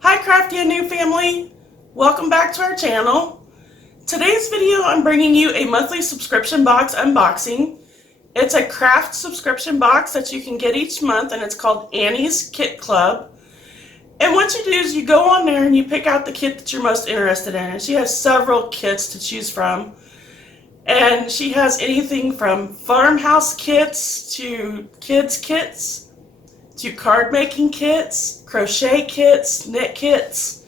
Hi Crafty and New family! Welcome back to our channel. Today's video I'm bringing you a monthly subscription box unboxing. It's a craft subscription box that you can get each month and it's called Annie's Kit Club. And what you do is you go on there and you pick out the kit that you're most interested in. And she has several kits to choose from. And she has anything from farmhouse kits to kids kits to card making kits, crochet kits, knit kits,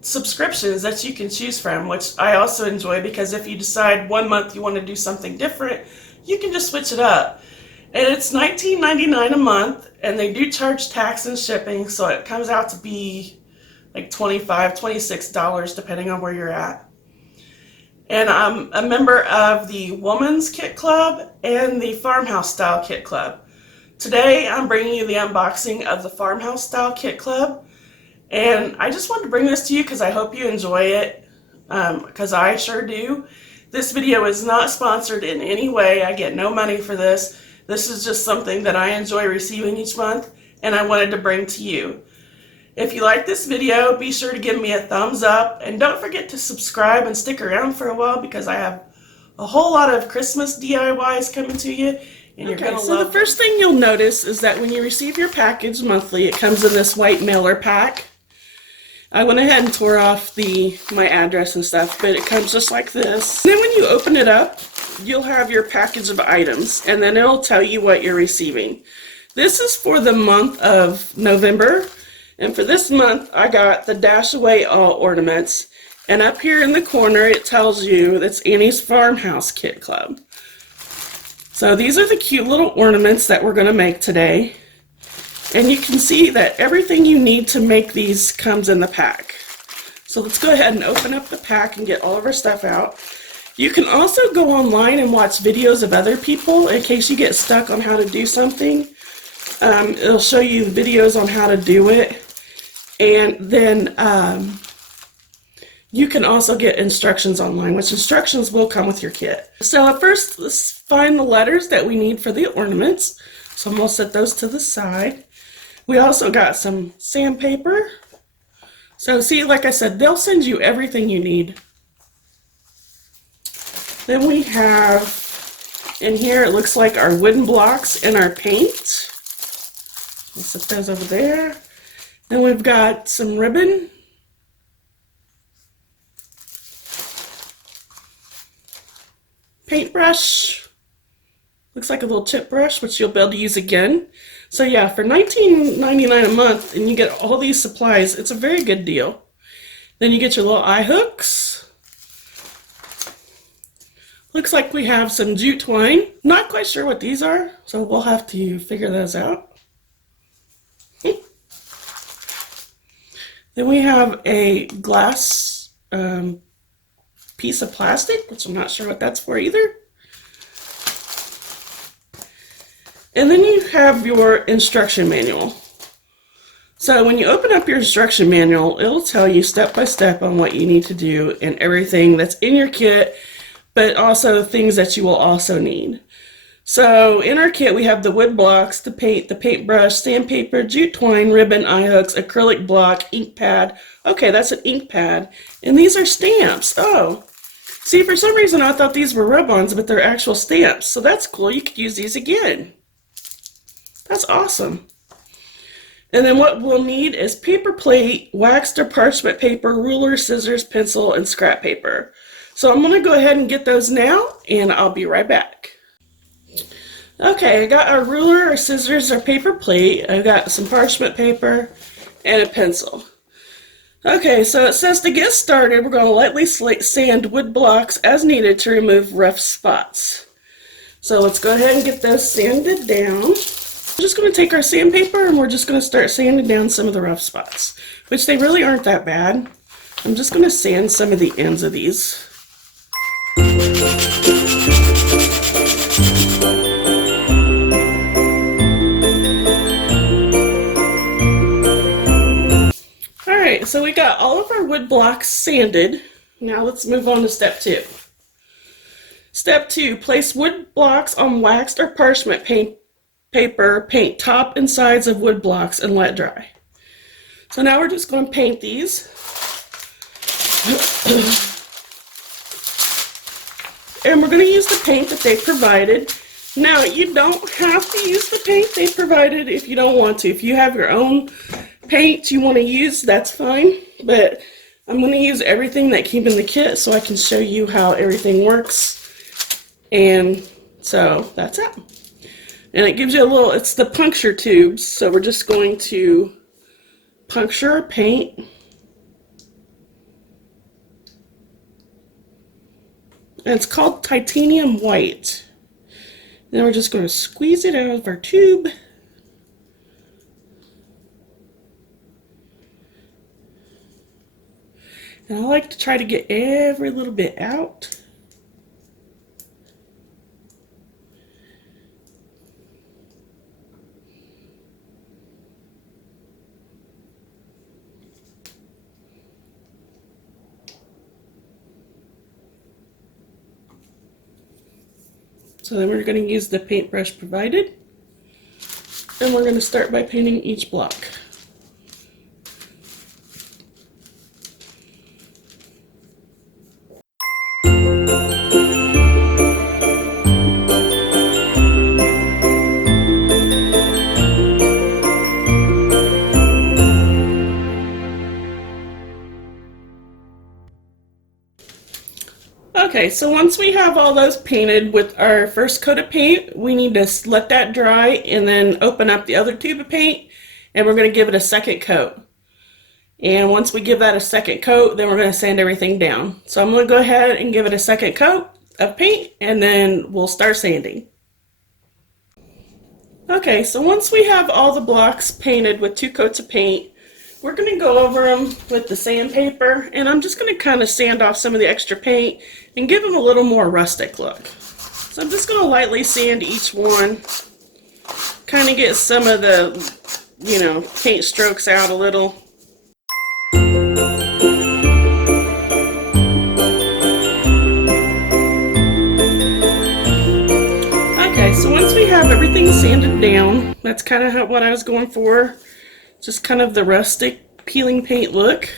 subscriptions that you can choose from, which I also enjoy because if you decide one month you want to do something different, you can just switch it up. And it's $19.99 a month, and they do charge tax and shipping, so it comes out to be like $25, $26 depending on where you're at. And I'm a member of the Woman's Kit Club and the Farmhouse Style Kit Club. Today I'm bringing you the unboxing of the Farmhouse Style Kit Club, and I just wanted to bring this to you because I hope you enjoy it, because I sure do. This video is not sponsored in any way. I get no money for this. This is just something that I enjoy receiving each month, and I wanted to bring to you. If you like this video, be sure to give me a thumbs up, and don't forget to subscribe and stick around for a while because I have a whole lot of Christmas DIYs coming to you. And you're gonna love. The first thing you'll notice is that when you receive your package monthly, it comes in this white mailer pack. I went ahead and tore off my address and stuff, but it comes just like this. And then when you open it up, you'll have your package of items, and then it'll tell you what you're receiving. This is for the month of November, and for this month, I got the Dash Away All ornaments, and up here in the corner, it tells you that's Annie's Farmhouse Kit Club. So these are the cute little ornaments that we're going to make today. And you can see that everything you need to make these comes in the pack. So let's go ahead and open up the pack and get all of our stuff out. You can also go online and watch videos of other people in case you get stuck on how to do something. It'll show you videos on how to do it. And then you can also get instructions online, which instructions will come with your kit. So at first, let's find the letters that we need for the ornaments. So I'm going to set those to the side. We also got some sandpaper. So see, like I said, they'll send you everything you need. Then we have, in here it looks like our wooden blocks and our paint. We'll set those over there. Then we've got some ribbon. Paintbrush. Looks like a little chip brush, which you'll be able to use again. So yeah, for $19.99 a month, and you get all these supplies, it's a very good deal. Then you get your little eye hooks. Looks like we have some jute twine. Not quite sure what these are, so we'll have to figure those out. Then we have a glass piece of plastic, which I'm not sure what that's for either. And then you have your instruction manual. So when you open up your instruction manual, it'll tell you step by step on what you need to do and everything that's in your kit, but also things that you will also need. So in our kit, we have the wood blocks, the paint, the paintbrush, sandpaper, jute twine, ribbon, eye hooks, acrylic block, ink pad. Okay, that's an ink pad. And these are stamps. Oh, see, for some reason I thought these were rub-ons, but they're actual stamps. So that's cool. You could use these again. That's awesome. And then what we'll need is paper plate, waxed or parchment paper, ruler, scissors, pencil, and scrap paper. So I'm going to go ahead and get those now, and I'll be right back. Okay, I got a ruler or scissors or paper plate. I've got some parchment paper and a pencil. Okay, so it says to get started, we're going to lightly sand wood blocks as needed to remove rough spots. So let's go ahead and get those sanded down. We're just going to take our sandpaper and we're just going to start sanding down some of the rough spots, which they really aren't that bad. I'm just going to sand some of the ends of these. Alright, so we got all of our wood blocks sanded. Now let's move on to step 2. Step 2, place wood blocks on waxed or parchment paper, paint top and sides of wood blocks and let dry. So now we're just going to paint these. And we're going to use the paint that they provided. Now, you don't have to use the paint they provided if you don't want to. If you have your own paint you want to use, that's fine. But I'm going to use everything that came in the kit so I can show you how everything works. And so that's it. And it gives you a little, it's the puncture tubes. So we're just going to puncture our paint. And it's called titanium white. Then we're just going to squeeze it out of our tube. And I like to try to get every little bit out. So then we're going to use the paintbrush provided, and we're going to start by painting each block. Okay, so once we have all those painted with our first coat of paint, we need to let that dry and then open up the other tube of paint, and we're going to give it a second coat. And once we give that a second coat, then we're going to sand everything down. So I'm going to go ahead and give it a second coat of paint, and then we'll start sanding. Okay, so once we have all the blocks painted with 2 coats of paint, we're going to go over them with the sandpaper, and I'm just going to kind of sand off some of the extra paint and give them a little more rustic look. So I'm just going to lightly sand each one, kind of get some of the, paint strokes out a little. Okay, so once we have everything sanded down, that's kind of what I was going for. Just kind of the rustic peeling paint look.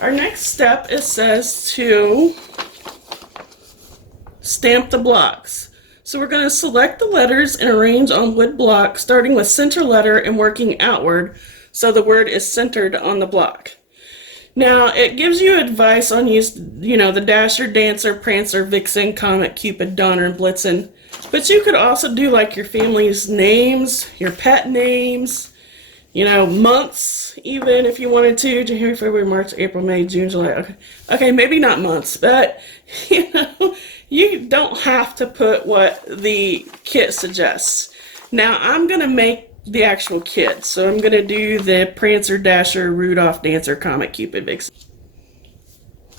Our next step, it says to stamp the blocks. So we're going to select the letters and arrange on wood block, starting with center letter and working outward so the word is centered on the block. Now, it gives you advice on the Dasher, Dancer, Prancer, Vixen, Comet, Cupid, Donner, and Blitzen. But you could also do like your family's names, your pet names, months, even if you wanted to. January, February, March, April, May, June, July. Okay, maybe not months, but you don't have to put what the kit suggests. Now, I'm going to make the actual kit. So I'm going to do the Prancer, Dasher, Rudolph, Dancer, Comet, Cupid, Vixen.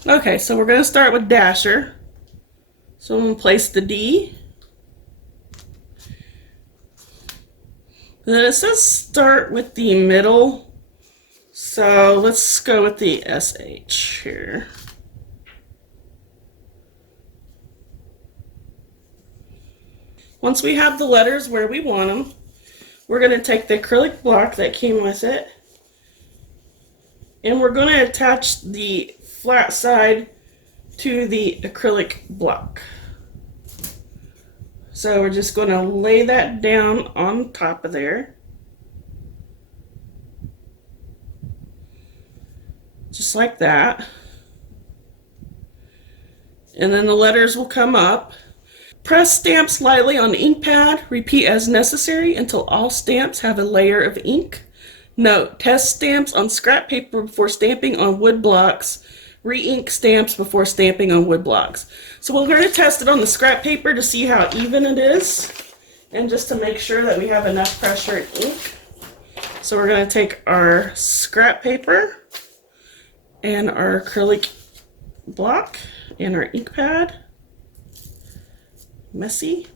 Okay, so we're going to start with Dasher. So I'm going to place the D. And then it says start with the middle, so let's go with the SH here. Once we have the letters where we want them, we're going to take the acrylic block that came with it, and we're going to attach the flat side to the acrylic block. So we're just going to lay that down on top of there. Just like that. And then the letters will come up. Press stamp lightly on the ink pad. Repeat as necessary until all stamps have a layer of ink. Note, test stamps on scrap paper before stamping on wood blocks. Re-ink stamps before stamping on wood blocks. So we're going to test it on the scrap paper to see how even it is, and just to make sure that we have enough pressure and ink. So we're going to take our scrap paper and our acrylic block and our ink pad. Messy.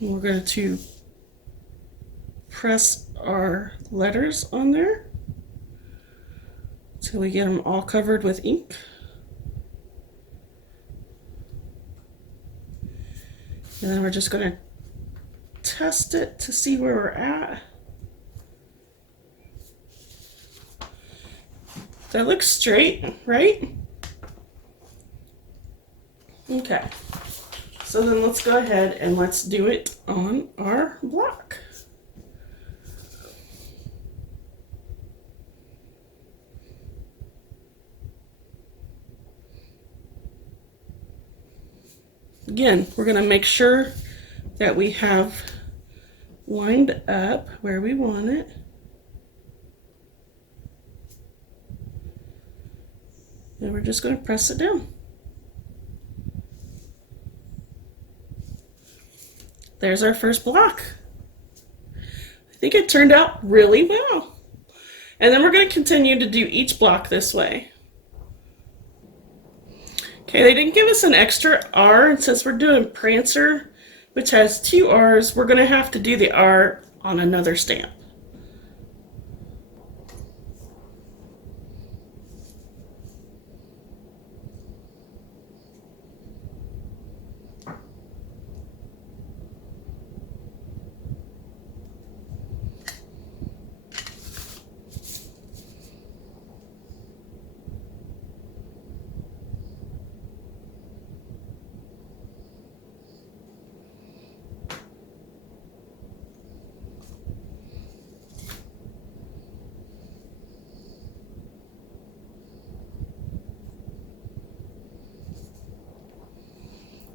And we're going to press our letters on there until we get them all covered with ink. And then we're just going to test it to see where we're at. That looks straight, right? Okay. So then let's go ahead and let's do it on our block. Again, we're going to make sure that we have lined up where we want it. And we're just going to press it down. There's our first block. I think it turned out really well. And then we're going to continue to do each block this way. Okay, they didn't give us an extra R, and since we're doing Prancer, which has 2 R's, we're going to have to do the R on another stamp.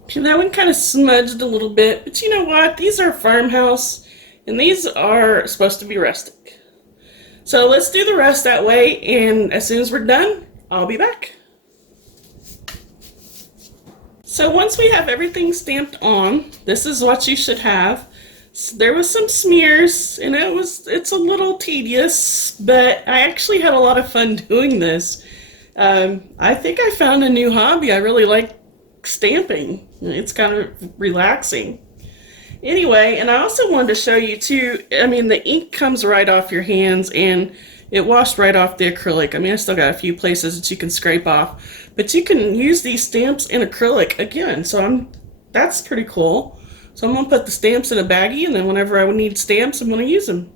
Okay, that one kind of smudged a little bit, but you know what? These are farmhouse, and these are supposed to be rustic. So let's do the rest that way, and as soon as we're done, I'll be back. So once we have everything stamped on, this is what you should have. So there was some smears, and it's a little tedious, but I actually had a lot of fun doing this. I think I found a new hobby. I really like stamping. It's kind of relaxing. Anyway, and I also wanted to show you too, I mean, the ink comes right off your hands and it washed right off the acrylic. I mean, I still got a few places that you can scrape off, but you can use these stamps in acrylic again. So that's pretty cool. So I'm gonna put the stamps in a baggie, and then whenever I need stamps, I'm gonna use them.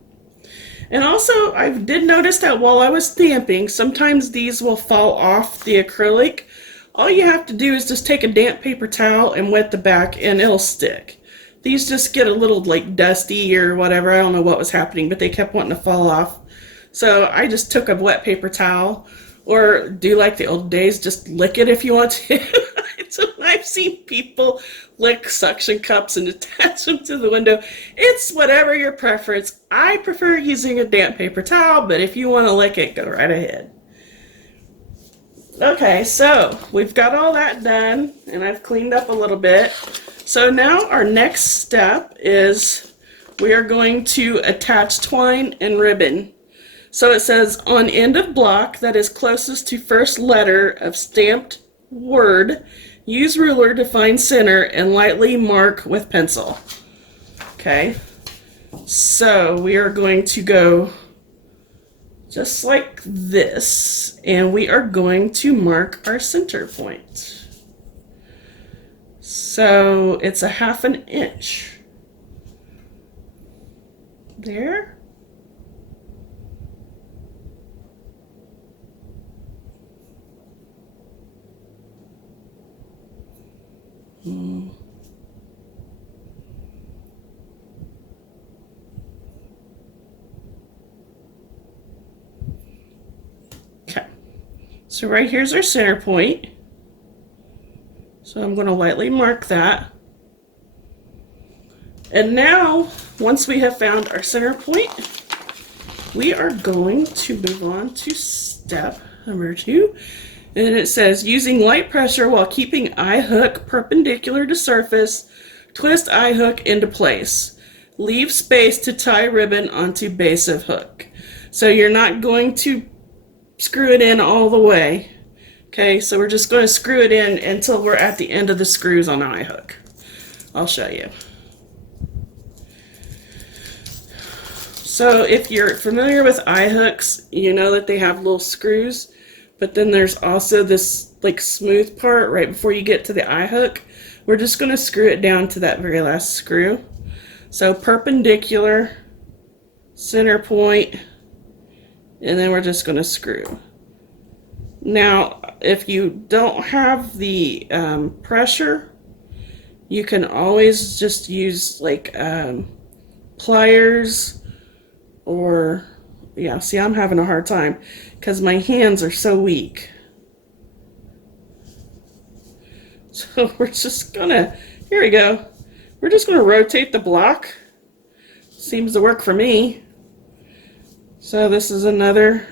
And also, I did notice that while I was stamping, sometimes these will fall off the acrylic. All you have to do is just take a damp paper towel and wet the back, and it'll stick. These just get a little like dusty or whatever. I don't know what was happening, but they kept wanting to fall off. So I just took a wet paper towel, or do like the old days, just lick it if you want to. So I've seen people lick suction cups and attach them to the window. It's whatever your preference. I prefer using a damp paper towel, but if you want to lick it, go right ahead. Okay, so we've got all that done, and I've cleaned up a little bit. So now our next step is we are going to attach twine and ribbon. So it says on end of block that is closest to first letter of stamped word, use ruler to find center and lightly mark with pencil. Okay, so we are going to go just like this, and we are going to mark our center point. So it's a 1/2 inch. There. Okay, so right here's our center point. So I'm going to lightly mark that. And now, once we have found our center point, we are going to move on to step number 2. And it says, using light pressure while keeping eye hook perpendicular to surface, twist eye hook into place. Leave space to tie ribbon onto base of hook. So you're not going to screw it in all the way. Okay, so we're just going to screw it in until we're at the end of the screws on the eye hook. I'll show you. So if you're familiar with eye hooks, you know that they have little screws, but then there's also this like smooth part right before you get to the eye hook. we're just going to screw it down to that very last screw. So perpendicular, center point, and then we're just going to screw. Now, if you don't have the pressure, you can always just use like pliers or, yeah, see, I'm having a hard time because my hands are so weak. So we're just gonna, here we go. We're just gonna rotate the block. Seems to work for me. So this is another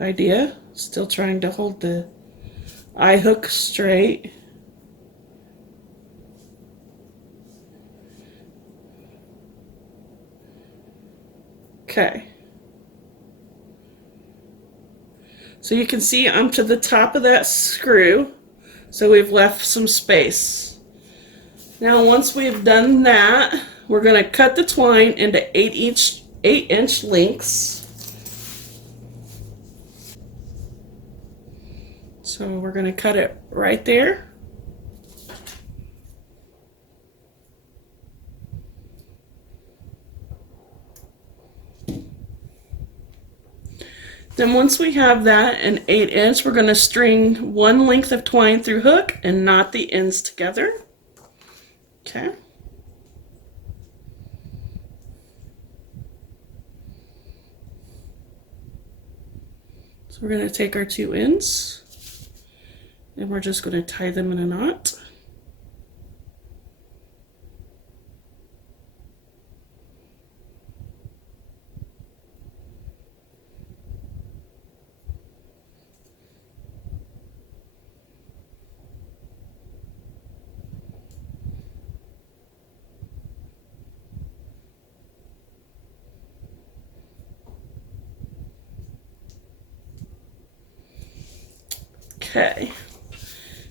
idea. Still trying to hold the eye hook straight. Okay. So you can see I'm to the top of that screw. So we've left some space. Now once we've done that, we're going to cut the twine into 8-inch lengths. So we're going to cut it right there. Then once we have that an 8-inch, we're going to string one length of twine through hook and knot the ends together. Okay. So we're going to take our 2 ends and we're just going to tie them in a knot. Okay,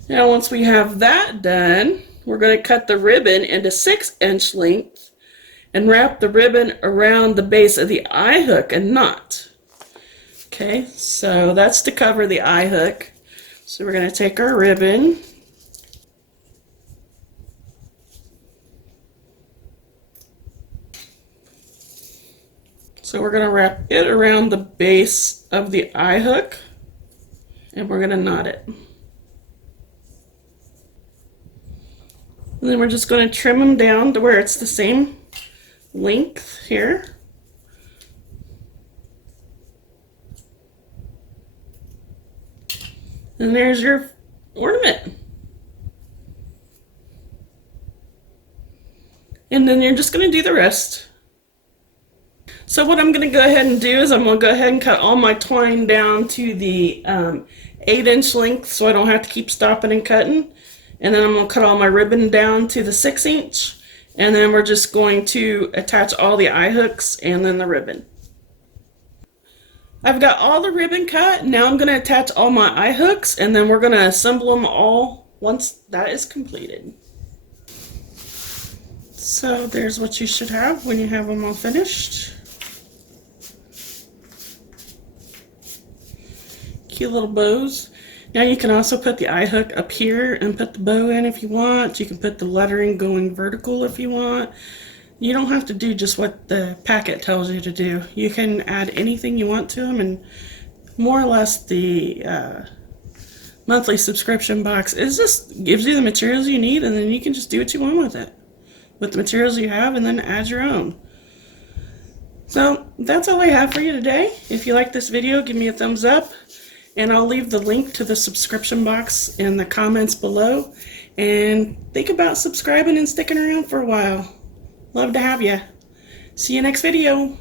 now once we have that done, we're going to cut the ribbon into 6-inch length and wrap the ribbon around the base of the eye hook and knot. Okay, so that's to cover the eye hook. So we're going to take our ribbon, so we're going to wrap it around the base of the eye hook. And we're going to knot it. And then we're just going to trim them down to where it's the same length here. And there's your ornament. And then you're just going to do the rest. So what I'm going to go ahead and do is I'm going to go ahead and cut all my twine down to the 8-inch length so I don't have to keep stopping and cutting. And then I'm going to cut all my ribbon down to the 6-inch. And then we're just going to attach all the eye hooks and then the ribbon. I've got all the ribbon cut. Now I'm going to attach all my eye hooks and then we're going to assemble them all once that is completed. So there's what you should have when you have them all finished. Cute little bows. Now you can also put the eye hook up here and put the bow in if you want. You can put the lettering going vertical if you want. You don't have to do just what the packet tells you to do. You can add anything you want to them, and more or less the monthly subscription box is just gives you the materials you need, and then you can just do what you want with it, with the materials you have, and then add your own. So that's all I have for you today. If you like this video, give me a thumbs up. And I'll leave the link to the subscription box in the comments below. And think about subscribing and sticking around for a while. Love to have you. See you next video.